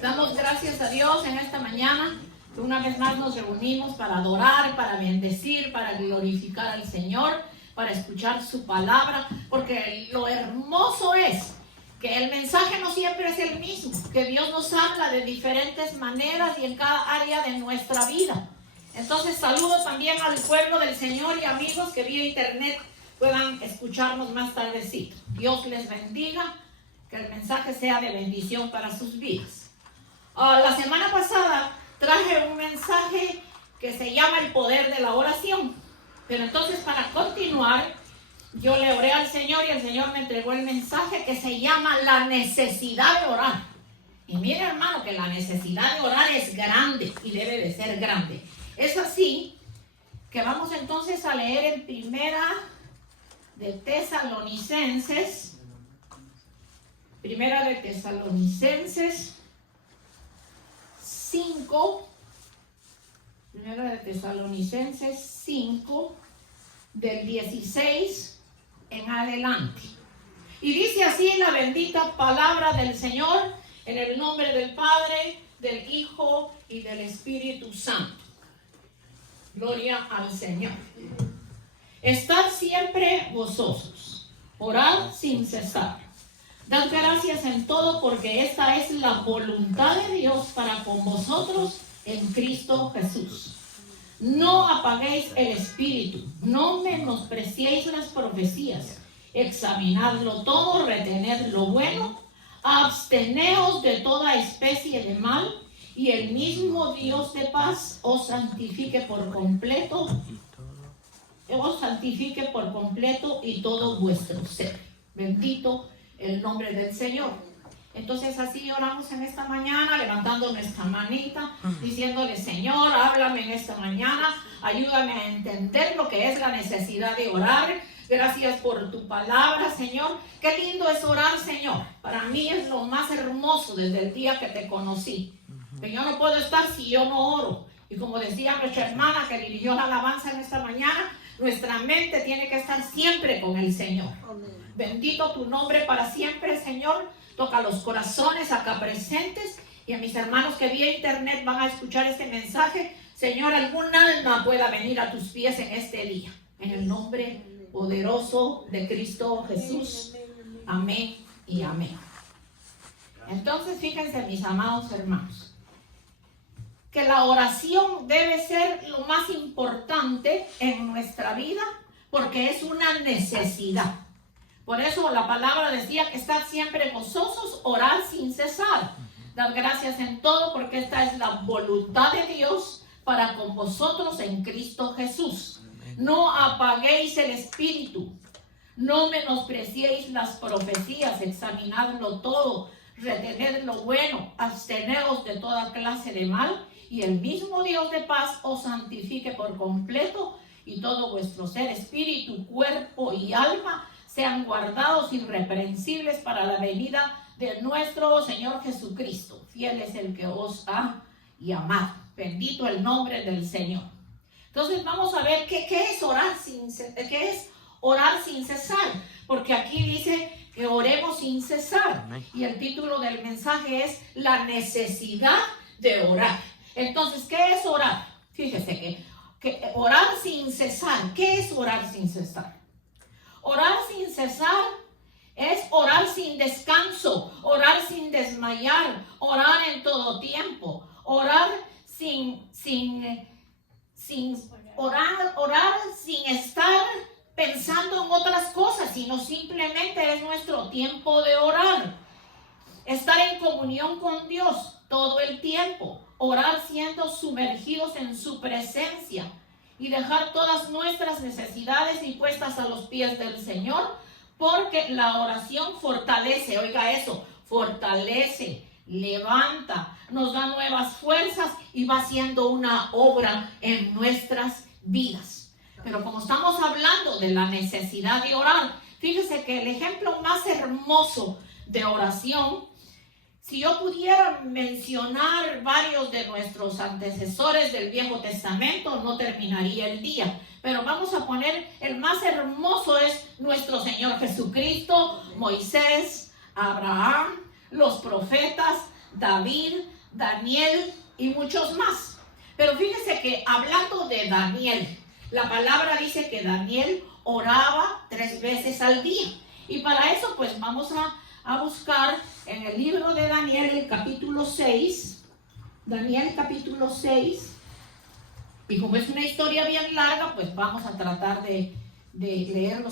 Damos gracias a Dios en esta mañana. Una vez más nos reunimos para adorar, para bendecir, para glorificar al Señor, para escuchar su palabra, porque lo hermoso es que el mensaje no siempre es el mismo, que Dios nos habla de diferentes maneras y en cada área de nuestra vida. Entonces saludo también al pueblo del Señor y amigos que vía internet puedan escucharnos más tardecito. Dios les bendiga, que el mensaje sea de bendición para sus vidas. La semana pasada traje un mensaje que se llama el poder de la oración. Pero entonces, para continuar, yo le oré al Señor y el Señor me entregó el mensaje que se llama la necesidad de orar. Y mire, hermano, que la necesidad de orar es grande y debe de ser grande. Es así que vamos entonces a leer en Primera de Tesalonicenses 5, Primera de Tesalonicenses 5, del 16 en adelante. Y dice así la bendita palabra del Señor, en el nombre del Padre, del Hijo y del Espíritu Santo. Gloria al Señor. Estad siempre gozosos, orad sin cesar. Dad gracias en todo, porque esta es la voluntad de Dios para con vosotros en Cristo Jesús. No apaguéis el espíritu, no menospreciéis las profecías, examinadlo todo, retened lo bueno, absteneos de toda especie de mal, y el mismo Dios de paz os santifique por completo, y todo vuestro ser. Bendito el nombre del Señor. Entonces así oramos en esta mañana, levantando nuestra manita, diciéndole: Señor, háblame en esta mañana, ayúdame a entender lo que es la necesidad de orar. Gracias por tu palabra, Señor. Qué lindo es orar, Señor. Para mí es lo más hermoso desde el día que te conocí. Que yo no puedo estar si yo no oro. Y como decía nuestra hermana que dirigió la alabanza en esta mañana, nuestra mente tiene que estar siempre con el Señor. Amén. Bendito tu nombre para siempre, Señor. Toca los corazones acá presentes y a mis hermanos que vía internet van a escuchar este mensaje. Señor, algún alma pueda venir a tus pies en este día. En el nombre poderoso de Cristo Jesús. Amén y amén. Entonces, fíjense, mis amados hermanos, que la oración debe ser lo más importante en nuestra vida porque es una necesidad. Por eso la palabra decía que estad siempre gozosos, orar sin cesar. Dar gracias en todo, porque esta es la voluntad de Dios para con vosotros en Cristo Jesús. No apaguéis el espíritu, no menospreciéis las profecías, examinadlo todo, retened lo bueno, absteneos de toda clase de mal, y el mismo Dios de paz os santifique por completo, y todo vuestro ser, espíritu, cuerpo y alma sean guardados irreprensibles para la venida de nuestro Señor Jesucristo. Fiel es el que os ha llamado. Bendito el nombre del Señor. Entonces vamos a ver qué es orar sin cesar. Porque aquí dice que oremos sin cesar. Y el título del mensaje es la necesidad de orar. Entonces, ¿qué es orar? Fíjese que orar sin cesar. ¿Qué es orar sin cesar? Orar sin cesar es orar sin descanso, orar sin desmayar, orar en todo tiempo, orar sin estar pensando en otras cosas, sino simplemente es nuestro tiempo de orar. Estar en comunión con Dios todo el tiempo, orar siendo sumergidos en su presencia. Y dejar todas nuestras necesidades impuestas a los pies del Señor, porque la oración fortalece, oiga eso, fortalece, levanta, nos da nuevas fuerzas y va haciendo una obra en nuestras vidas. Pero como estamos hablando de la necesidad de orar, fíjese que el ejemplo más hermoso de oración, si yo pudiera mencionar varios de nuestros antecesores del Viejo Testamento, no terminaría el día. Pero vamos a poner, el más hermoso es nuestro Señor Jesucristo, Moisés, Abraham, los profetas, David, Daniel y muchos más. Pero fíjense que hablando de Daniel, la palabra dice que Daniel oraba 3 veces al día. Y para eso pues vamos a buscar en el libro de Daniel el capítulo 6. Daniel capítulo 6. Y como es una historia bien larga, pues vamos a tratar de leer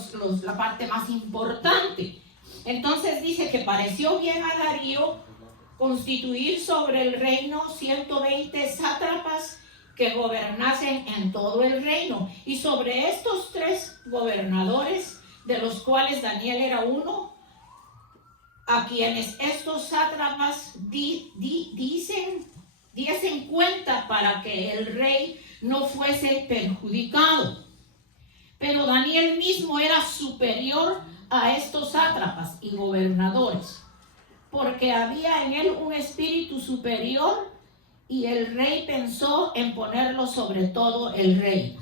la parte más importante. Entonces dice que pareció bien a Darío constituir sobre el reino 120 sátrapas que gobernasen en todo el reino. Y sobre estos 3 gobernadores, de los cuales Daniel era uno, a quienes estos sátrapas diesen cuenta para que el rey no fuese perjudicado. Pero Daniel mismo era superior a estos sátrapas y gobernadores, porque había en él un espíritu superior, y el rey pensó en ponerlo sobre todo el reino.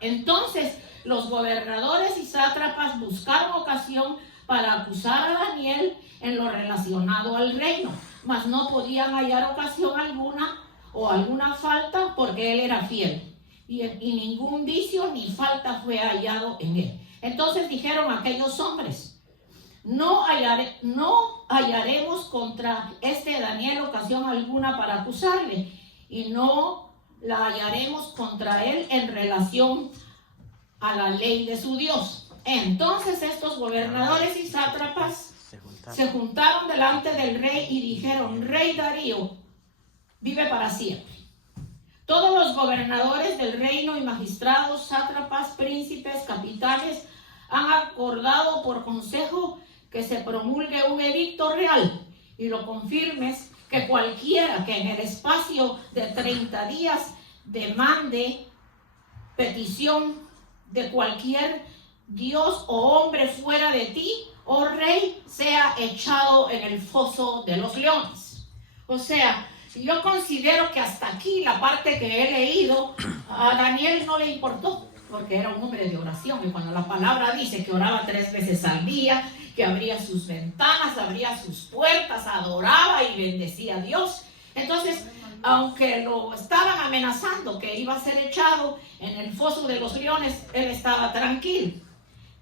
Entonces los gobernadores y sátrapas buscaron ocasión para acusar a Daniel en lo relacionado al reino, mas no podían hallar ocasión alguna o alguna falta, porque él era fiel, y ningún vicio ni falta fue hallado en él. Entonces dijeron aquellos hombres: no hallaremos contra este Daniel ocasión alguna para acusarle, y no la hallaremos contra él en relación a la ley de su Dios. Entonces estos gobernadores y sátrapas se juntaron delante del rey y dijeron: Rey Darío, vive para siempre. Todos los gobernadores del reino y magistrados, sátrapas, príncipes, capitanes han acordado por consejo que se promulgue un edicto real y lo confirmes, que cualquiera que en el espacio de 30 días demande petición de cualquier Dios o hombre fuera de ti, oh rey, sea echado en el foso de los leones. O sea, yo considero que hasta aquí la parte que he leído, a Daniel no le importó, porque era un hombre de oración. Y cuando la palabra dice que oraba 3 veces al día, que abría sus ventanas, abría sus puertas, adoraba y bendecía a Dios. Entonces, aunque lo estaban amenazando que iba a ser echado en el foso de los leones, él estaba tranquilo.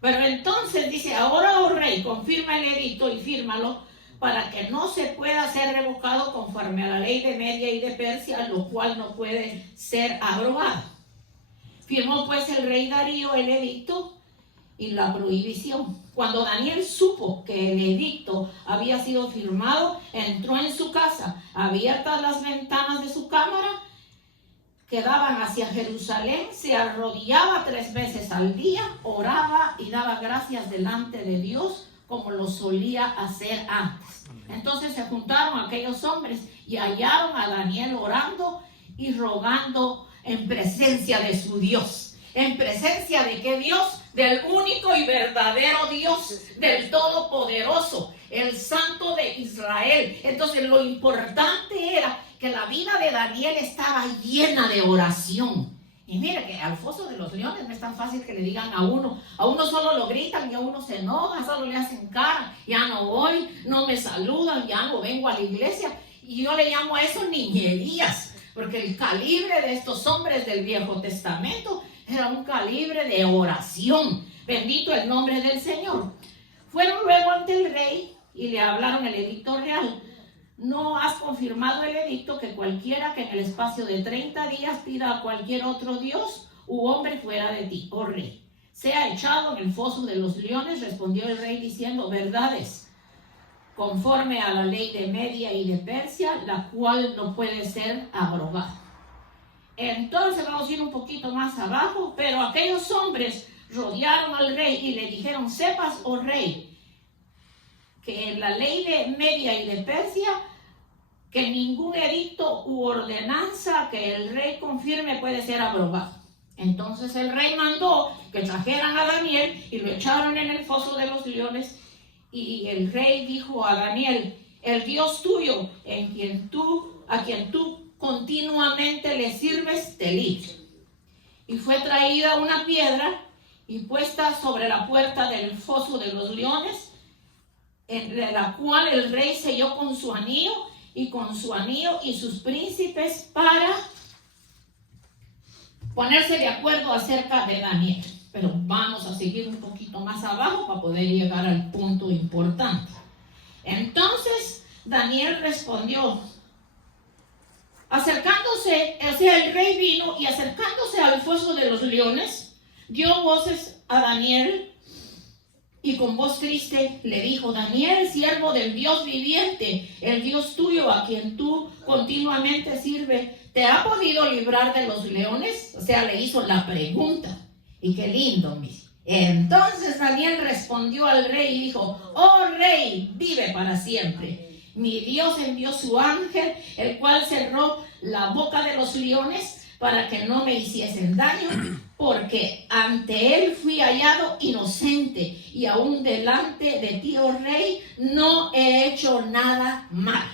Pero entonces dice: ahora, oh rey, confirma el edicto y fírmalo, para que no se pueda ser revocado conforme a la ley de Media y de Persia, lo cual no puede ser abrogado. Firmó pues el rey Darío el edicto y la prohibición. Cuando Daniel supo que el edicto había sido firmado, entró en su casa, abiertas las ventanas de su cámara que daban hacia Jerusalén, se arrodillaba 3 veces al día, oraba y daba gracias delante de Dios, como lo solía hacer antes. Entonces se juntaron aquellos hombres y hallaron a Daniel orando y rogando en presencia de su Dios. ¿En presencia de qué Dios? Del único y verdadero Dios, del Todopoderoso, el Santo de Israel. Entonces lo importante era que la vida de Daniel estaba llena de oración. Y mire que al foso de los leones no es tan fácil que le digan a uno solo lo gritan y a uno se enoja, solo le hacen cara: ya no voy, no me saludan, ya no vengo a la iglesia. Y yo le llamo a eso niñerías, porque el calibre de estos hombres del Viejo Testamento era un calibre de oración. Bendito el nombre del Señor. Fueron luego ante el rey y le hablaron el edicto real. No has confirmado el edicto que cualquiera que en el espacio de 30 días pida a cualquier otro Dios u hombre fuera de ti, oh rey, sea echado en el foso de los leones. Respondió el rey diciendo: verdades, conforme a la ley de Media y de Persia, la cual no puede ser abrogada. Entonces vamos a ir un poquito más abajo. Pero aquellos hombres rodearon al rey y le dijeron: sepas, oh rey, que en la ley de Media y de Persia, que ningún edicto u ordenanza que el rey confirme puede ser abrogado. Entonces el rey mandó que trajeran a Daniel y lo echaron en el foso de los leones. Y el rey dijo a Daniel: el Dios tuyo, a quien tú continuamente le sirves, te libre. Y fue traída una piedra y puesta sobre la puerta del foso de los leones, en la cual el rey selló con su anillo, y con su anillo y sus príncipes para ponerse de acuerdo acerca de Daniel. Pero vamos a seguir un poquito más abajo para poder llegar al punto importante. Entonces Daniel respondió, acercándose, o sea, el rey vino y acercándose al foso de los leones, dio voces a Daniel y con voz triste le dijo, Daniel, siervo del Dios viviente, el Dios tuyo a quien tú continuamente sirves, ¿te ha podido librar de los leones? O sea, le hizo la pregunta. Y qué lindo, mis. Entonces Daniel respondió al rey y dijo, oh rey, vive para siempre. Mi Dios envió su ángel, el cual cerró la boca de los leones para que no me hiciesen daño, porque ante él fui hallado inocente y aún delante de ti, oh rey, no he hecho nada mal.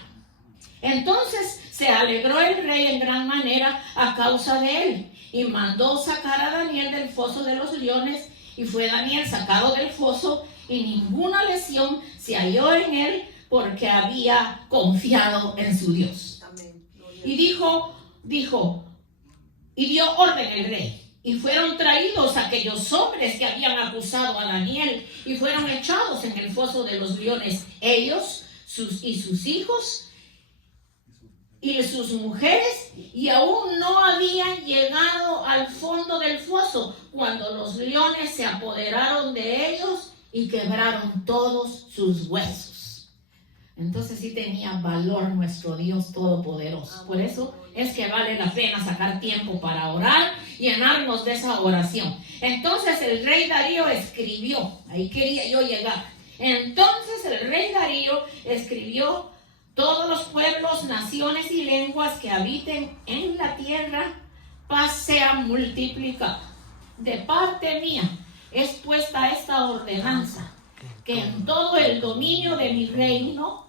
Entonces se alegró el rey en gran manera a causa de él y mandó sacar a Daniel del foso de los leones, y fue Daniel sacado del foso y ninguna lesión se halló en él, porque había confiado en su Dios. Amén. Y dijo, y dio orden el rey. Y fueron traídos aquellos hombres que habían acusado a Daniel y fueron echados en el foso de los leones, ellos sus hijos y sus mujeres, y aún no habían llegado al fondo del foso cuando los leones se apoderaron de ellos y quebraron todos sus huesos. Entonces sí tenía valor nuestro Dios Todopoderoso. Por eso es que vale la pena sacar tiempo para orar, llenarnos de esa oración. Entonces el rey Darío escribió, ahí quería yo llegar. Entonces el rey Darío escribió, todos los pueblos, naciones y lenguas que habiten en la tierra, paz sea multiplicada. De parte mía es puesta esta ordenanza, que en todo el dominio de mi reino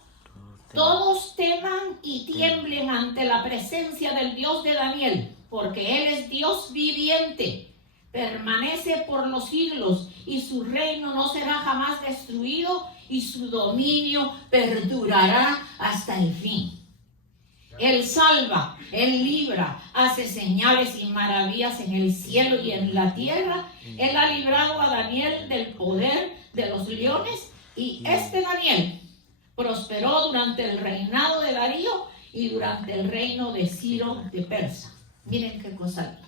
todos teman y tiemblen ante la presencia del Dios de Daniel, porque Él es Dios viviente, permanece por los siglos y su reino no será jamás destruido y su dominio perdurará hasta el fin. Él salva, Él libra, hace señales y maravillas en el cielo y en la tierra. Él ha librado a Daniel del poder de los leones, y este Daniel prosperó durante el reinado de Darío y durante el reino de Ciro de Persia. Miren qué cosa linda.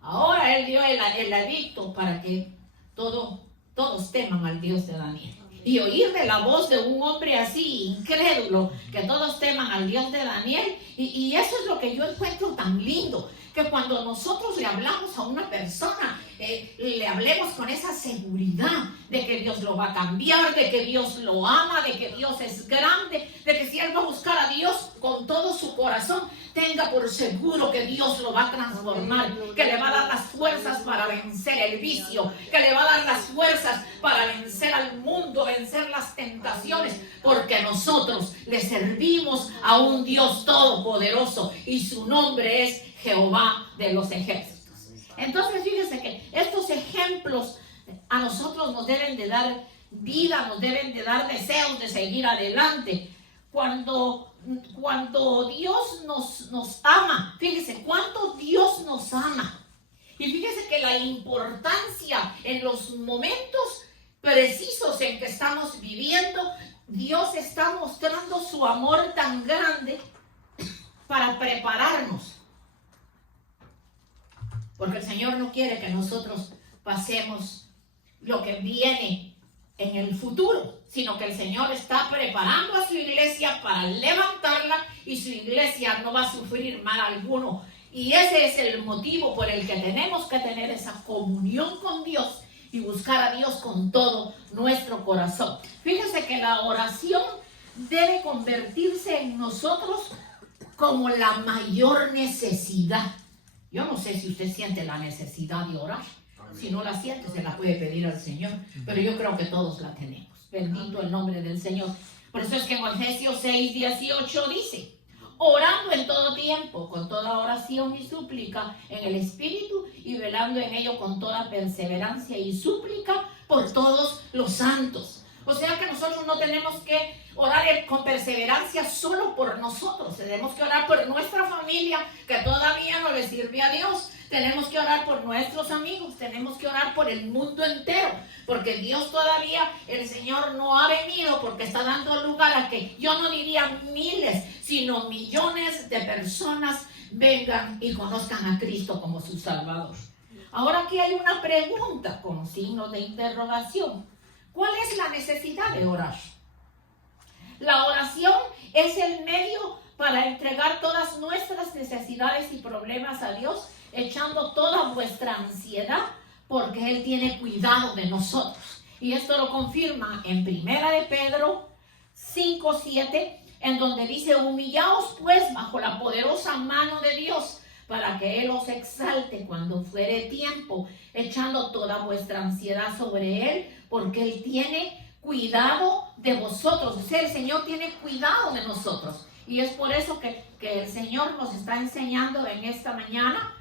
Ahora él dio el edicto para que todos teman al Dios de Daniel. Y oír de la voz de un hombre así, incrédulo, que todos teman al Dios de Daniel. Y eso es lo que yo encuentro tan lindo, que cuando nosotros le hablamos a una persona, le hablemos con esa seguridad de que Dios lo va a cambiar, de que Dios lo ama, de que Dios es grande, de que si él va a buscar a Dios con todo su corazón, tenga por seguro que Dios lo va a transformar, que le va a dar las fuerzas para vencer el vicio, que le va a dar las fuerzas para vencer al mundo, vencer las tentaciones, porque nosotros le servimos a un Dios todopoderoso y su nombre es Jehová de los ejércitos. Entonces fíjense que estos ejemplos a nosotros nos deben de dar vida, nos deben de dar deseos de seguir adelante. Cuando Dios nos ama, fíjense cuánto Dios nos ama. Y fíjense que la importancia en los momentos precisos en que estamos viviendo, Dios está mostrando su amor tan grande para prepararnos. Porque el Señor no quiere que nosotros pasemos lo que viene en el futuro, sino que el Señor está preparando a su iglesia para levantarla, y su iglesia no va a sufrir mal alguno. Y ese es el motivo por el que tenemos que tener esa comunión con Dios y buscar a Dios con todo nuestro corazón. Fíjense que la oración debe convertirse en nosotros como la mayor necesidad. Yo no sé si usted siente la necesidad de orar. Si no la siente, se la puede pedir al Señor. Pero yo creo que todos la tenemos. Bendito el nombre del Señor. Por eso es que en Efesios 6:18 dice: orando en todo tiempo, con toda oración y súplica en el Espíritu, y velando en ello con toda perseverancia y súplica por todos los santos, O sea que nosotros no tenemos que orar con perseverancia solo por nosotros. Tenemos que orar por nuestra familia que todavía no le sirve a Dios. Tenemos que orar por nuestros amigos. Tenemos que orar por el mundo entero. Porque Dios todavía, el Señor no ha venido porque está dando lugar a que, yo no diría miles, sino millones de personas vengan y conozcan a Cristo como su Salvador. Ahora aquí hay una pregunta con signo de interrogación. ¿Cuál es la necesidad de orar? La oración es el medio para entregar todas nuestras necesidades y problemas a Dios, echando toda vuestra ansiedad, porque Él tiene cuidado de nosotros. Y esto lo confirma en 1 de Pedro 5:7, en donde dice: humillaos pues bajo la poderosa mano de Dios, para que Él os exalte cuando fuere tiempo, echando toda vuestra ansiedad sobre Él, porque Él tiene cuidado de vosotros. O sea, el Señor tiene cuidado de nosotros. Y es por eso que el Señor nos está enseñando en esta mañana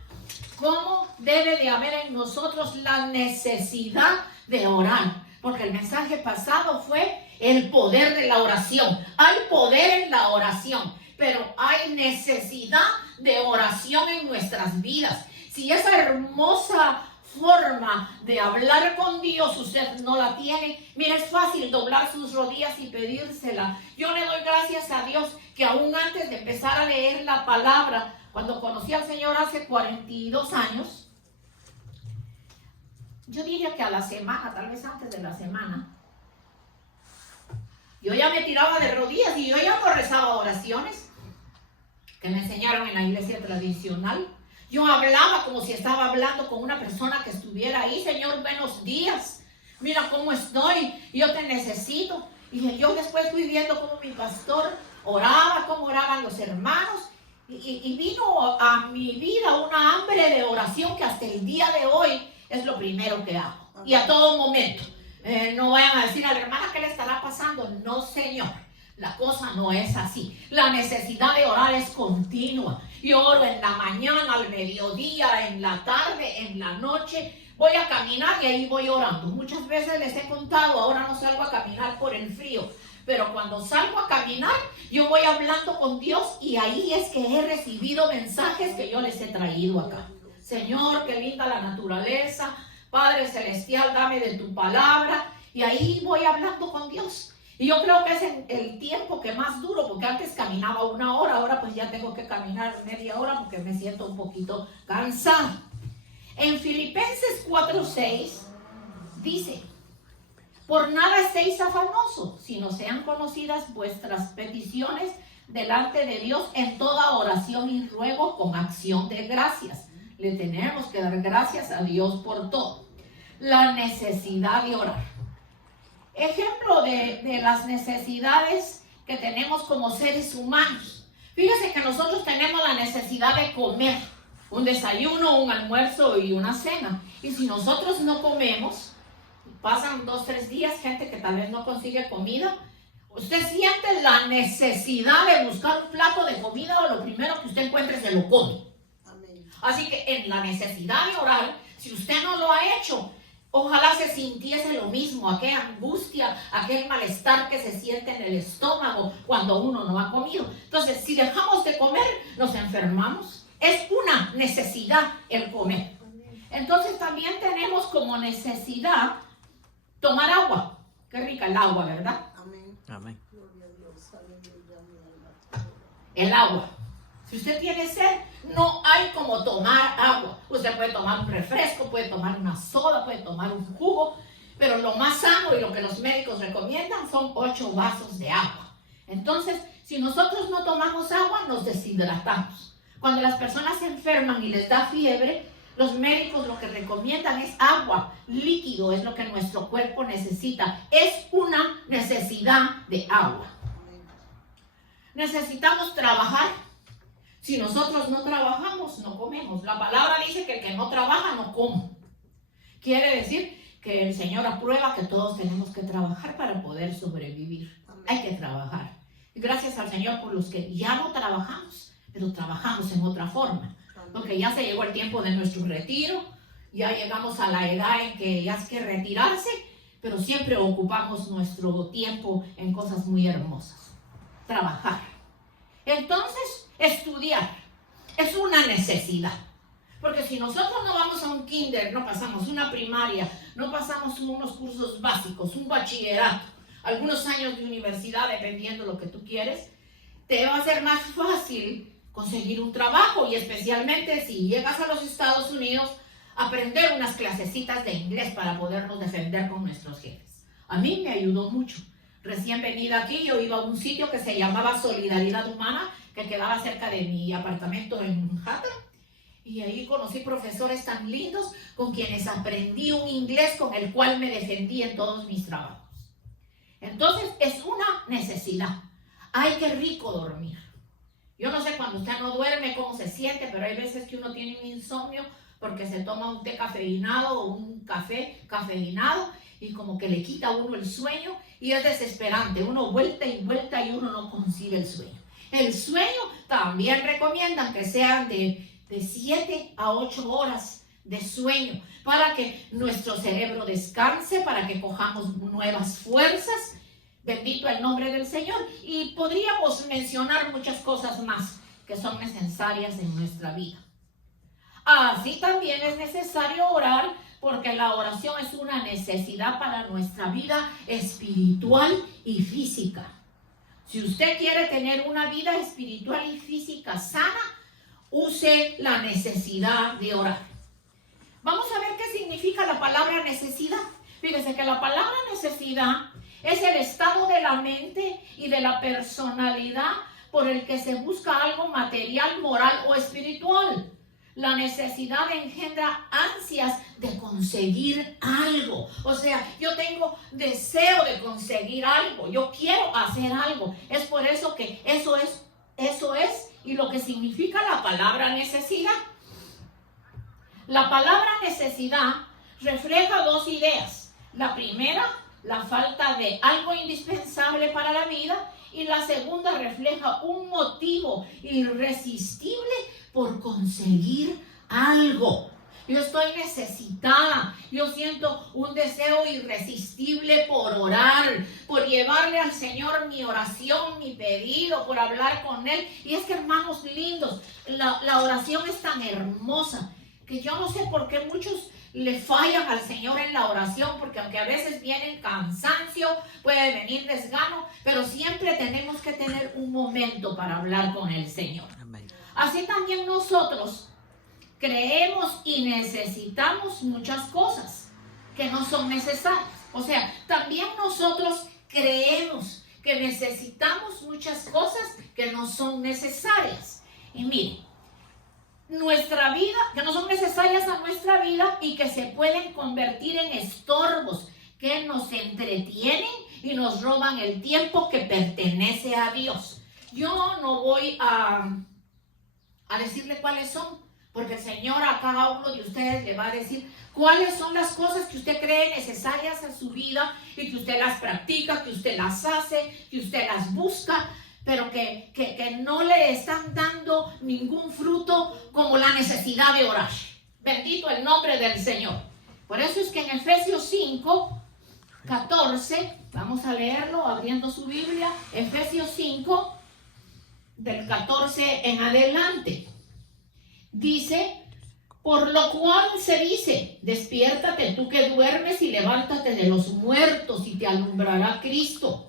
cómo debe de haber en nosotros la necesidad de orar. Porque el mensaje pasado fue el poder de la oración. Hay poder en la oración, pero hay necesidad de oración en nuestras vidas. Si esa hermosa forma de hablar con Dios usted no la tiene, mire, es fácil doblar sus rodillas y pedírsela. Yo le doy gracias a Dios que aún antes de empezar a leer la palabra, cuando conocí al Señor hace 42 años, yo diría que a la semana, tal vez antes de la semana, yo ya me tiraba de rodillas y yo ya no rezaba oraciones que me enseñaron en la iglesia tradicional. Yo hablaba como si estaba hablando con una persona que estuviera ahí. Señor, buenos días. Mira cómo estoy. Yo te necesito. Y yo después fui viendo cómo mi pastor oraba, cómo oraban los hermanos. Y vino a mi vida una hambre de oración que hasta el día de hoy es lo primero que hago. Y a todo momento. No vayan a decir a la hermana qué le estará pasando. No, Señor. La cosa no es así. La necesidad de orar es continua. Yo oro en la mañana, al mediodía, en la tarde, en la noche. Voy a caminar y ahí voy orando. Muchas veces les he contado, ahora no salgo a caminar por el frío. Pero cuando salgo a caminar, yo voy hablando con Dios y ahí es que he recibido mensajes que yo les he traído acá. Señor, qué linda la naturaleza. Padre Celestial, dame de tu palabra. Y ahí voy hablando con Dios. Y yo creo que es el tiempo que más duro, porque antes caminaba 1 hora, ahora pues ya tengo que caminar media hora porque me siento un poquito cansada. En Filipenses 4:6 dice: por nada estéis afanosos, sino sean conocidas vuestras peticiones delante de Dios en toda oración y ruego con acción de gracias. Le tenemos que dar gracias a Dios por todo. La necesidad de orar. Ejemplo de las necesidades que tenemos como seres humanos. Fíjese que nosotros tenemos la necesidad de comer. Un desayuno, un almuerzo y una cena. Y si nosotros no comemos, pasan 2-3 días, gente que tal vez no consigue comida, usted siente la necesidad de buscar un plato de comida o lo primero que usted encuentre se lo come. Amén. Así que en la necesidad de orar, si usted no lo ha hecho, ojalá se sintiese lo mismo, aquella angustia, aquel malestar que se siente en el estómago cuando uno no ha comido. Entonces, si dejamos de comer, nos enfermamos. Es una necesidad el comer. Entonces, también tenemos como necesidad tomar agua. Qué rica el agua, ¿verdad? Amén. Amén. El agua. Si usted tiene sed, no hay como tomar agua. Usted puede tomar un refresco, puede tomar una soda, puede tomar un jugo, pero lo más sano y lo que los médicos recomiendan son 8 vasos de agua. Entonces, si nosotros no tomamos agua, nos deshidratamos. Cuando las personas se enferman y les da fiebre, los médicos lo que recomiendan es agua, líquido, es lo que nuestro cuerpo necesita. Es una necesidad de agua. Necesitamos trabajar. Si nosotros no trabajamos, no comemos. La palabra dice que el que no trabaja, no come. Quiere decir que el Señor aprueba que todos tenemos que trabajar para poder sobrevivir. Hay que trabajar. Y gracias al Señor por los que ya no trabajamos, pero trabajamos en otra forma. Porque ya se llegó el tiempo de nuestro retiro, ya llegamos a la edad en que ya hay que retirarse, pero siempre ocupamos nuestro tiempo en cosas muy hermosas. Trabajar. Entonces, estudiar es una necesidad. Porque si nosotros no vamos a un kinder, no pasamos una primaria, no pasamos unos cursos básicos, un bachillerato, algunos años de universidad, dependiendo de lo que tú quieres, te va a ser más fácil conseguir un trabajo, y especialmente si llegas a los Estados Unidos, aprender unas clasecitas de inglés para podernos defender con nuestros jefes. A mí me ayudó mucho. Recién venida aquí, yo iba a un sitio que se llamaba Solidaridad Humana, que quedaba cerca de mi apartamento en Manhattan, y ahí conocí profesores tan lindos con quienes aprendí un inglés con el cual me defendí en todos mis trabajos. Entonces, es una necesidad. Ay, qué rico dormir. Yo no sé cuando usted no duerme cómo se siente, pero hay veces que uno tiene un insomnio porque se toma un té cafeinado o un café cafeinado y como que le quita a uno el sueño y es desesperante. Uno vuelta y vuelta y uno no consigue el sueño. El sueño también recomiendan que sean de 7 a 8 horas de sueño para que nuestro cerebro descanse, para que cojamos nuevas fuerzas. Bendito el nombre del Señor. Y podríamos mencionar muchas cosas más que son necesarias en nuestra vida. Así también es necesario orar, porque la oración es una necesidad para nuestra vida espiritual y física. Si usted quiere tener una vida espiritual y física sana, use la necesidad de orar. Vamos a ver qué significa la palabra necesidad. Fíjese que la palabra necesidad es el estado de la mente y de la personalidad por el que se busca algo material, moral o espiritual. La necesidad engendra ansias de conseguir algo. O sea, yo tengo deseo de conseguir algo. Yo quiero hacer algo. Es por eso que eso es y lo que significa la palabra necesidad. La palabra necesidad refleja dos ideas. La primera, la falta de algo indispensable para la vida, y la segunda refleja un motivo irresistible por conseguir algo. Yo estoy necesitada, yo siento un deseo irresistible por orar, por llevarle al Señor mi oración, mi pedido, por hablar con Él. Y es que, hermanos lindos, la oración es tan hermosa que yo no sé por qué muchos le fallan al Señor en la oración, porque aunque a veces viene cansancio, puede venir desgano, pero siempre tenemos que tener un momento para hablar con el Señor. Amén. Así también nosotros creemos y necesitamos muchas cosas que no son necesarias. O sea, también nosotros creemos que necesitamos muchas cosas que no son necesarias. Y miren, nuestra vida, que no son necesarias a nuestra vida y que se pueden convertir en estorbos que nos entretienen y nos roban el tiempo que pertenece a Dios. Yo no voy a decirle cuáles son, porque el Señor a cada uno de ustedes le va a decir cuáles son las cosas que usted cree necesarias en su vida y que usted las practica, que usted las hace, que usted las busca, pero que no le están dando ningún fruto, como la necesidad de orar. Bendito el nombre del Señor. Por eso es que en Efesios 5, 14, vamos a leerlo abriendo su Biblia, Efesios 5, del 14 en adelante. Dice: por lo cual se dice, despiértate tú que duermes y levántate de los muertos y te alumbrará Cristo.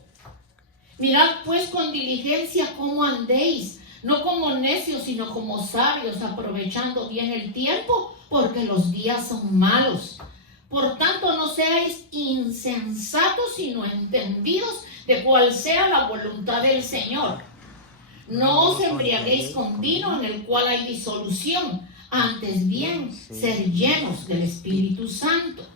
Mirad pues con diligencia cómo andéis, no como necios, sino como sabios, aprovechando bien el tiempo, porque los días son malos. Por tanto, no seáis insensatos, sino entendidos de cuál sea la voluntad del Señor. No os embriaguéis con vino, en el cual hay disolución, antes bien ser llenos del Espíritu Santo,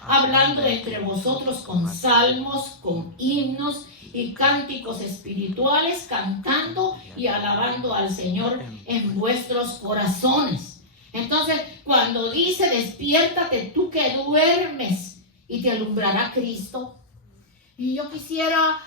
hablando entre vosotros con salmos, con himnos y cánticos espirituales, cantando y alabando al Señor en vuestros corazones. Entonces, cuando dice despiértate tú que duermes y te alumbrará Cristo, y yo quisiera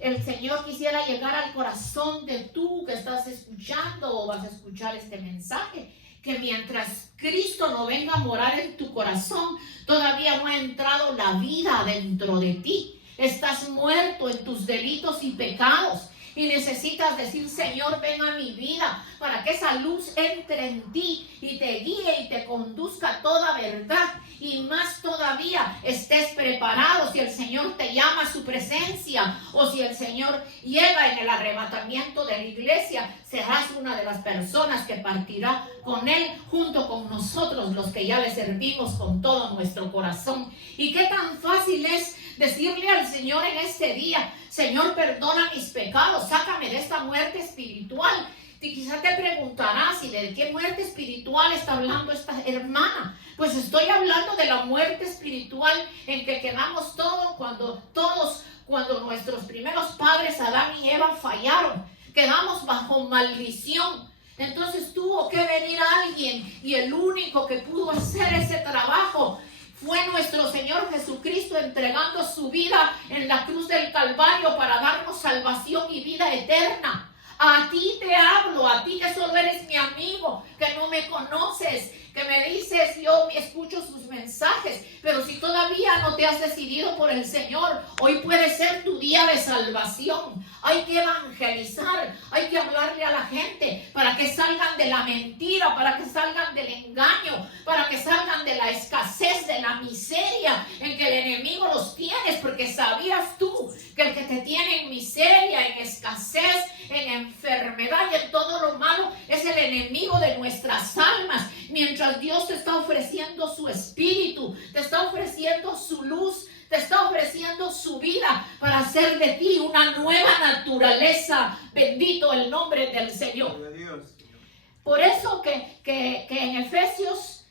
el Señor quisiera llegar al corazón de tú que estás escuchando o vas a escuchar este mensaje, que mientras Cristo no venga a morar en tu corazón, todavía no ha entrado la vida dentro de ti. Estás muerto en tus delitos y pecados. Y necesitas decir, Señor, ven a mi vida para que esa luz entre en ti y te guíe y te conduzca a toda verdad. Y más todavía estés preparado si el Señor te llama a su presencia o si el Señor llega en el arrebatamiento de la iglesia. Serás una de las personas que partirá con Él junto con nosotros, los que ya le servimos con todo nuestro corazón. Y qué tan fácil es decirle al Señor en este día, Señor, perdona mis pecados, sácame de esta muerte espiritual. Y quizá te preguntarás, ¿y de qué muerte espiritual está hablando esta hermana? Pues estoy hablando de la muerte espiritual en que quedamos todos cuando nuestros primeros padres, Adán y Eva, fallaron. Quedamos bajo maldición. Entonces tuvo que venir alguien y el único que pudo hacer ese trabajo fue nuestro Señor Jesucristo, entregando su vida en la cruz del Calvario para darnos salvación y vida eterna. A ti te hablo, a ti que solo eres mi amigo, que no me conoces, que me dices, yo escucho sus mensajes, pero si todavía no te has decidido por el Señor, hoy puede ser tu día de salvación. Hay que evangelizar, hay que hablarle a la gente para que salgan de la mentira, para que salgan del engaño, para que salgan de la escasez, de la miseria en que el enemigo los tiene, porque sabías tú que el que te tiene en miseria, en escasez, en enfermedad y en todo lo malo es el enemigo de nuestras almas. Mientras Dios te está ofreciendo su espíritu, te está ofreciendo su luz, te está ofreciendo su vida para hacer de ti una nueva naturaleza. Bendito el nombre del Señor. Por eso que en Efesios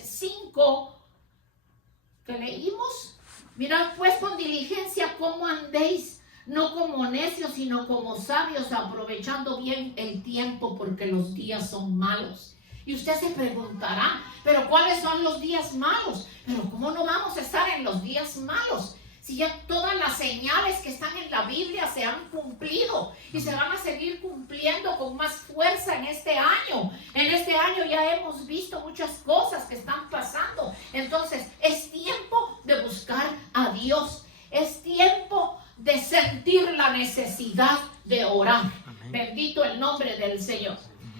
5 que leímos, mirad pues con diligencia cómo andéis, no como necios, sino como sabios, aprovechando bien el tiempo, porque los días son malos. Y usted se preguntará, ¿pero cuáles son los días malos? ¿Pero cómo no vamos a estar en los días malos? Si ya todas las señales que están en la Biblia se han cumplido y se van a seguir cumpliendo con más fuerza en este año. En este año ya hemos visto muchas cosas que están pasando. Entonces, es tiempo de buscar a Dios. Es tiempo de sentir la necesidad de orar. Amén. Bendito el nombre del Señor.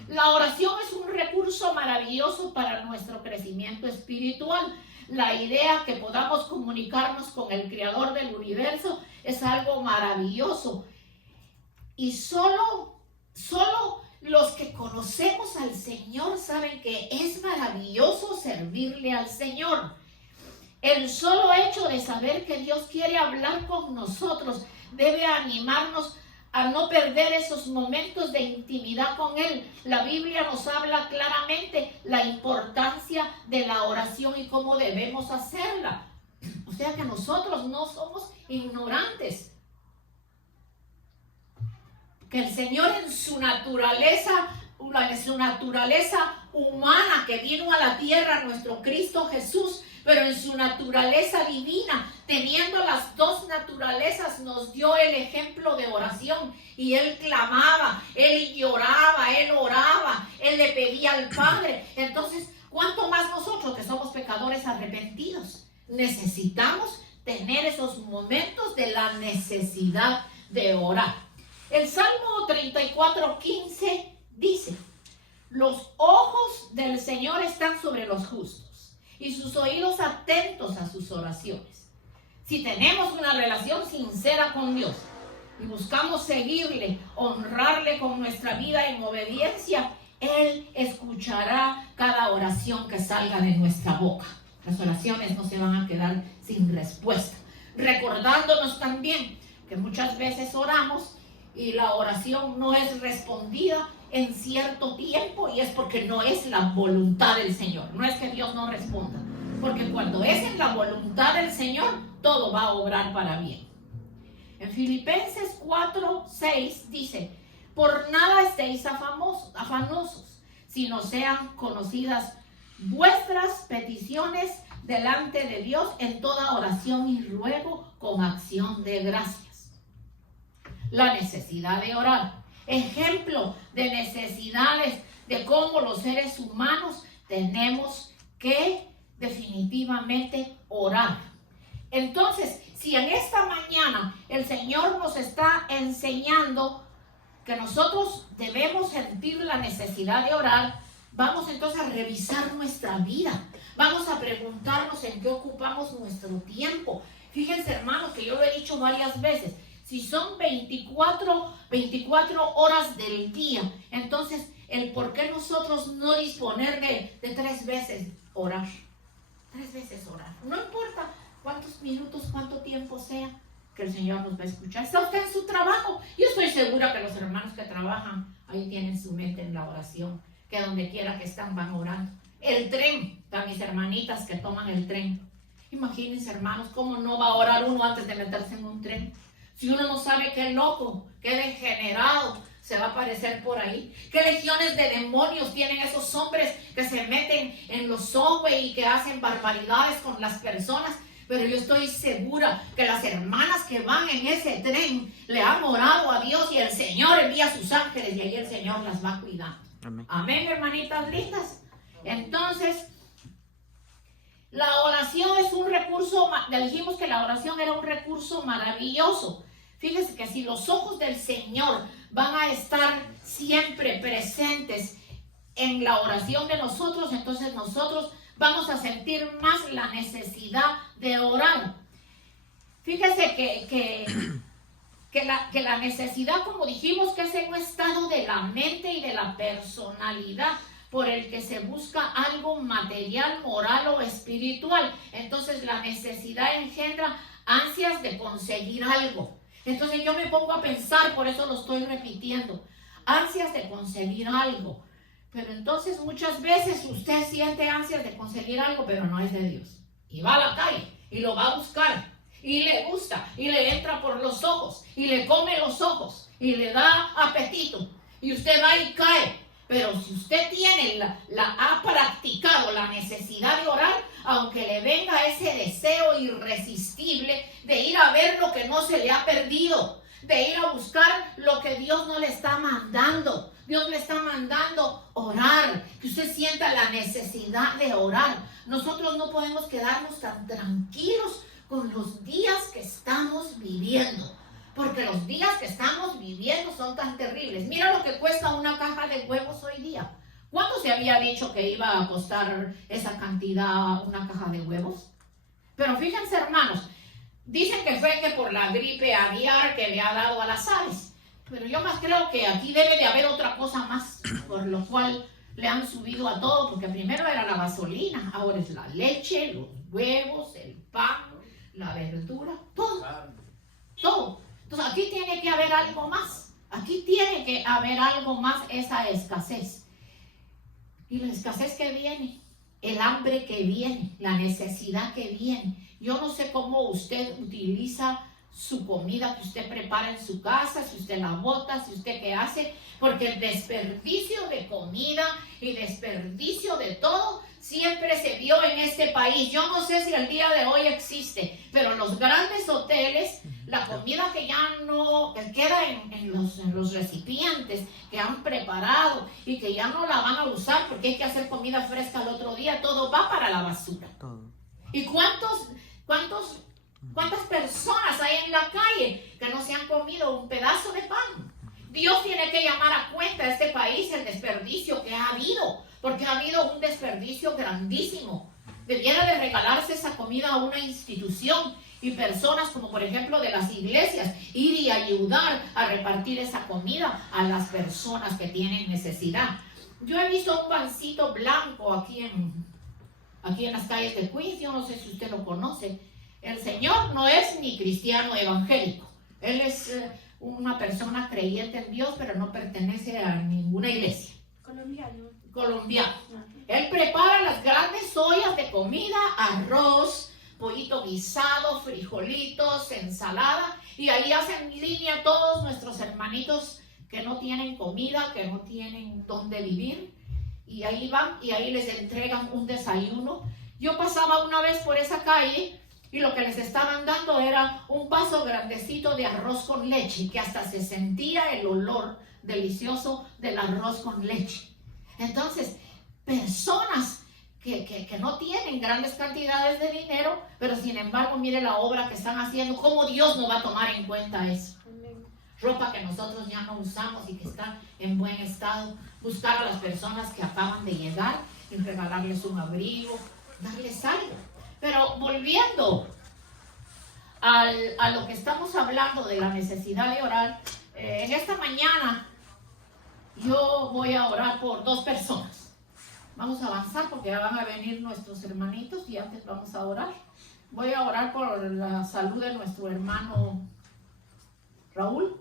La oración es un recurso maravilloso para nuestro crecimiento espiritual. La idea que podamos comunicarnos con el Creador del universo es algo maravilloso. Y solo los que conocemos al Señor saben que es maravilloso servirle al Señor. El solo hecho de saber que Dios quiere hablar con nosotros debe animarnos a no perder esos momentos de intimidad con Él. La Biblia nos habla claramente la importancia de la oración y cómo debemos hacerla. O sea que nosotros no somos ignorantes. Que el Señor en su naturaleza humana que vino a la tierra, nuestro Cristo Jesús, pero en su naturaleza divina, teniendo las dos naturalezas, nos dio el ejemplo de oración. Y Él clamaba, Él lloraba, Él oraba, Él le pedía al Padre. Entonces, ¿cuánto más nosotros que somos pecadores arrepentidos? Necesitamos tener esos momentos de la necesidad de orar. El Salmo 34:15 dice: los ojos del Señor están sobre los justos y sus oídos atentos a sus oraciones. Si tenemos una relación sincera con Dios y buscamos seguirle, honrarle con nuestra vida en obediencia, Él escuchará cada oración que salga de nuestra boca. Las oraciones no se van a quedar sin respuesta. Recordándonos también que muchas veces oramos y la oración no es respondida en cierto tiempo, y es porque no es la voluntad del Señor. No es que Dios no responda, porque cuando es en la voluntad del Señor, todo va a obrar para bien. En Filipenses 4:6 dice: por nada estéis afanosos, sino sean conocidas vuestras peticiones delante de Dios en toda oración y ruego con acción de gracias. La necesidad de orar. Ejemplo de necesidades de cómo los seres humanos tenemos que definitivamente orar. Entonces, si en esta mañana el Señor nos está enseñando que nosotros debemos sentir la necesidad de orar, vamos entonces a revisar nuestra vida. Vamos a preguntarnos en qué ocupamos nuestro tiempo. Fíjense, hermanos, que yo lo he dicho varias veces. Si son 24 horas del día, entonces el por qué nosotros no disponer de 3 veces orar. 3 veces orar. No importa cuántos minutos, cuánto tiempo sea, que el Señor nos va a escuchar. Está usted en su trabajo. Yo estoy segura que los hermanos que trabajan ahí tienen su mente en la oración, que donde quiera que están van orando. El tren, para mis hermanitas que toman el tren. Imagínense, hermanos, cómo no va a orar uno antes de meterse en un tren. Si uno no sabe qué loco, qué degenerado se va a aparecer por ahí. Qué legiones de demonios tienen esos hombres que se meten en los subways y que hacen barbaridades con las personas. Pero yo estoy segura que las hermanas que van en ese tren le han orado a Dios y el Señor envía a sus ángeles y ahí el Señor las va cuidando. Amén. Amén, hermanitas lindas. Entonces, la oración es un recurso, le dijimos que la oración era un recurso maravilloso. Fíjense que si los ojos del Señor van a estar siempre presentes en la oración de nosotros, entonces nosotros vamos a sentir más la necesidad de orar. Fíjese que la necesidad, como dijimos, que es un estado de la mente y de la personalidad por el que se busca algo material, moral o espiritual. Entonces la necesidad engendra ansias de conseguir algo. Entonces yo me pongo a pensar, por eso lo estoy repitiendo, ansias de conseguir algo. Pero entonces muchas veces usted siente ansias de conseguir algo, pero no es de Dios. Y va a la calle y lo va a buscar y le gusta y le entra por los ojos y le come los ojos y le da apetito y usted va y cae. Pero si usted tiene ha practicado la necesidad de orar, aunque le venga ese deseo irresistible de ir a ver lo que no se le ha perdido, de ir a buscar lo que Dios no le está mandando. Dios le está mandando orar, que usted sienta la necesidad de orar. Nosotros no podemos quedarnos tan tranquilos con los días que estamos viviendo, porque los días que estamos viviendo son tan terribles. Mira lo que cuesta una caja de huevos hoy día. ¿Cuándo se había dicho que iba a costar esa cantidad una caja de huevos? Pero fíjense, hermanos, dicen que fue que por la gripe aviar que le ha dado a las aves. Pero yo más creo que aquí debe de haber otra cosa más, por lo cual le han subido a todo, porque primero era la gasolina, ahora es la leche, los huevos, el pan, la verdura, todo, todo. Entonces aquí tiene que haber algo más, aquí tiene que haber algo más, esa escasez. Y la escasez que viene, el hambre que viene, la necesidad que viene. Yo no sé cómo usted utiliza su comida que usted prepara en su casa, si usted la bota, si usted qué hace, porque el desperdicio de comida y desperdicio de todo siempre se vio en este país. Yo no sé si el día de hoy existe, pero en los grandes hoteles, la comida que ya no, que queda en los recipientes que han preparado y que ya no la van a usar porque hay que hacer comida fresca al otro día, todo va para la basura. ¿Y cuántas personas hay en la calle que no se han comido un pedazo de pan? Dios tiene que llamar a cuenta a este país el desperdicio que ha habido, porque ha habido un desperdicio grandísimo. Debiera de regalarse esa comida a una institución y personas como por ejemplo de las iglesias, ir y ayudar a repartir esa comida a las personas que tienen necesidad. Yo he visto un pancito blanco aquí en las calles de Queens, yo no sé si usted lo conoce. El Señor no es ni cristiano evangélico. Él es una persona creyente en Dios, pero no pertenece a ninguna iglesia. Colombiano. Él prepara las grandes ollas de comida, arroz, pollito guisado, frijolitos, ensalada, y ahí hacen línea todos nuestros hermanitos que no tienen comida, que no tienen dónde vivir, y ahí van y ahí les entregan un desayuno. Yo pasaba una vez por esa calle y lo que les estaban dando era un vaso grandecito de arroz con leche, que hasta se sentía el olor delicioso del arroz con leche. Entonces, personas que no tienen grandes cantidades de dinero, pero sin embargo, mire la obra que están haciendo, cómo Dios no va a tomar en cuenta eso. Ropa que nosotros ya no usamos y que está en buen estado, buscar a las personas que acaban de llegar y regalarles un abrigo, darles algo. Pero volviendo a lo que estamos hablando de la necesidad de orar, en esta mañana yo voy a orar por 2 personas. Vamos a avanzar porque ya van a venir nuestros hermanitos y antes vamos a orar. Voy a orar por la salud de nuestro hermano Raúl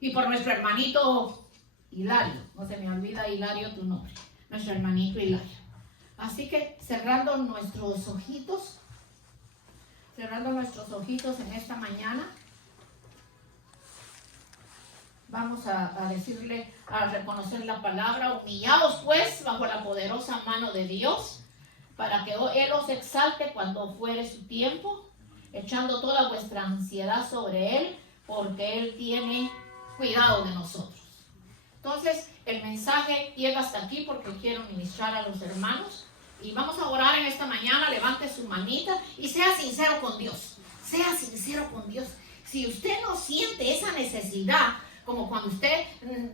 y por nuestro hermanito Hilario. No se me olvida, Hilario, tu nombre. Nuestro hermanito Hilario. Así que cerrando nuestros ojitos en esta mañana, vamos a decirle, a reconocer la palabra: humillaos pues bajo la poderosa mano de Dios, para que Él os exalte cuando fuere su tiempo, echando toda vuestra ansiedad sobre Él, porque Él tiene cuidado de nosotros. Entonces, el mensaje llega hasta aquí porque quiero ministrar a los hermanos. Y vamos a orar en esta mañana. Levante su manita y sea sincero con Dios. Sea sincero con Dios. Si usted no siente esa necesidad, como cuando usted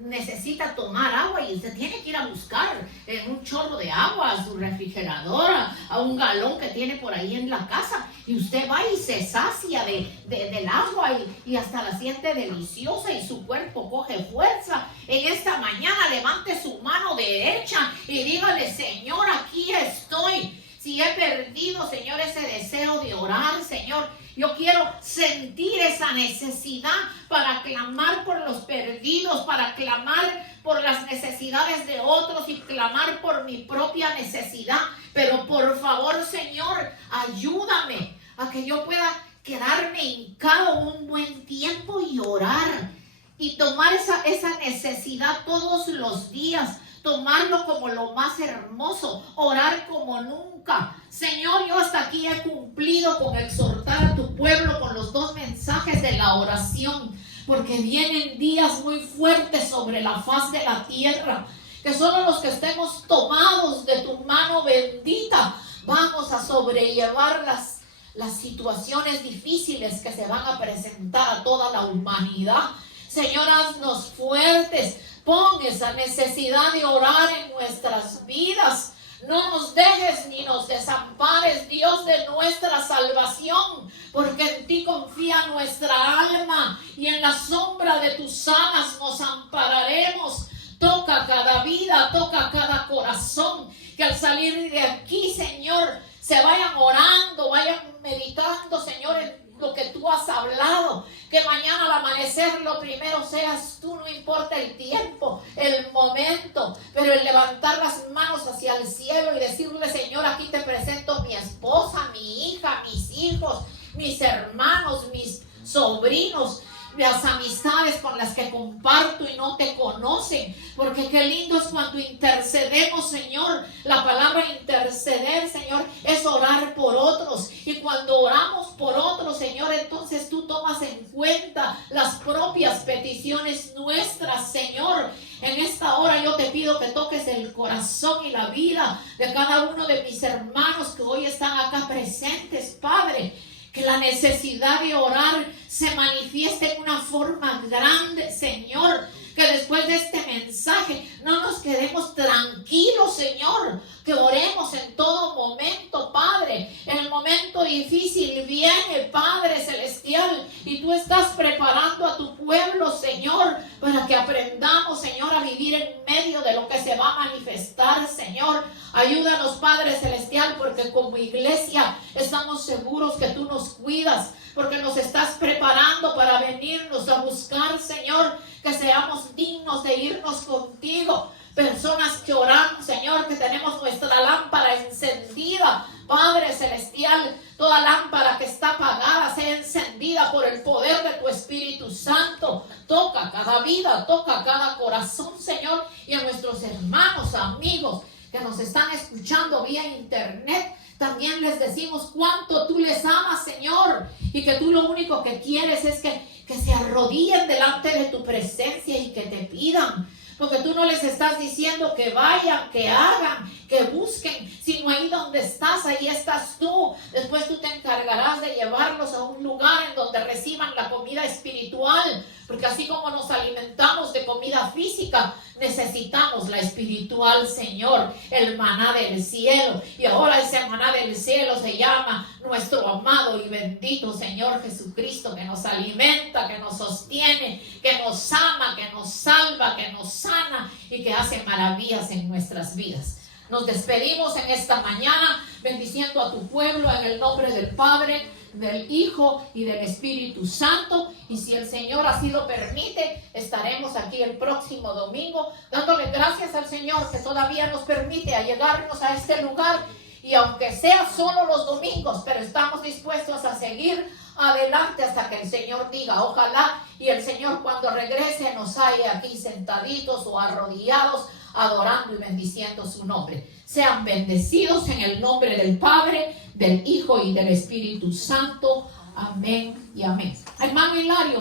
necesita tomar agua y usted tiene que ir a buscar un chorro de agua a su refrigeradora, a un galón que tiene por ahí en la casa, y usted va y se sacia del agua y hasta la siente deliciosa y su cuerpo coge fuerza. En esta mañana levante su mano derecha y dígale: Señor, aquí estoy. Si he perdido, Señor, ese deseo de orar, Señor, yo quiero sentir esa necesidad para clamar por los perdidos, para clamar por las necesidades de otros y clamar por mi propia necesidad. Pero por favor, Señor, ayúdame a que yo pueda quedarme hincado un buen tiempo y orar. Y tomar esa necesidad todos los días. Tomarlo como lo más hermoso, orar como nunca. Señor, yo hasta aquí he cumplido con exhortar a tu pueblo con los 2 mensajes de la oración, porque vienen días muy fuertes sobre la faz de la tierra, que solo los que estemos tomados de tu mano bendita vamos a sobrellevar las situaciones difíciles que se van a presentar a toda la humanidad. Señor, haznos fuertes. Pon esa necesidad de orar en nuestras vidas. No nos dejes ni nos desampares, Dios de nuestra salvación, porque en ti confía nuestra alma y en la sombra de tus alas nos ampararemos. Toca cada vida, toca cada corazón, que al salir de aquí, Señor, se vayan orando, vayan meditando, Señor, en lo que tú has hablado. Que mañana al amanecer lo primero seas tú, no importa el tiempo, el momento, pero el levantar las manos hacia el cielo y decirle: Señor, aquí te presento mi esposa, mi hija, mis hijos, mis hermanos, mis sobrinos, las amistades con las que comparto y no te conocen, porque qué lindo es cuando intercedemos, Señor. La palabra interceder, Señor, es orar por otros, y cuando oramos por otros, Señor, entonces tú tomas en cuenta las propias peticiones nuestras, Señor. En esta hora yo te pido que toques el corazón y la vida de cada uno de mis hermanos que hoy están acá presentes, Padre. Que la necesidad de orar se manifieste en una forma grande, Señor. Que después de este mensaje no nos quedemos tranquilos, Señor. Que oremos en todo momento, Padre. En el momento difícil viene, Padre Celestial, y tú estás preparando a tu pueblo, Señor, para que aprendamos, Señor, a vivir en medio de lo que se va a manifestar, Señor. Ayúdanos, Padre Celestial, porque como iglesia estamos seguros que tú nos cuidas, porque nos estás preparando para venirnos a buscar, Señor, que seamos dignos de irnos contigo. Personas que oramos, Señor, que tenemos nuestra lámpara encendida, Padre Celestial. Toda lámpara que está apagada sea encendida por el poder de tu Espíritu Santo. Toca cada vida, toca cada corazón, Señor, y a nuestros hermanos, amigos que nos están escuchando vía internet. También les decimos cuánto tú les amas, Señor, y que tú lo único que quieres es que se arrodillen delante de tu presencia y que te pidan. porque tú no les estás diciendo que vayan, que hagan, que busquen, sino ahí donde estás, ahí estás tú. Después tú te encargarás de llevarlos a un lugar en donde reciban la comida espiritual, porque así como nos alimentamos de comida física, necesitamos la espiritual, Señor, el maná del cielo. Y ahora ese maná del cielo se llama nuestro amado y bendito Señor Jesucristo, que nos alimenta, que nos sostiene, que nos ama, que nos salva, que nos sana y que hace maravillas en nuestras vidas. Nos despedimos en esta mañana bendiciendo a tu pueblo en el nombre del Padre, del Hijo y del Espíritu Santo. Y si el Señor así lo permite, estaremos aquí el próximo domingo dándole gracias al Señor que todavía nos permite allegarnos a este lugar. Y aunque sea solo los domingos, pero estamos dispuestos a seguir adelante hasta que el Señor diga. Ojalá y el Señor cuando regrese nos haya aquí sentaditos o arrodillados adorando y bendiciendo su nombre. Sean bendecidos en el nombre del Padre, del Hijo y del Espíritu Santo. Amén y amén. Hermano Hilario.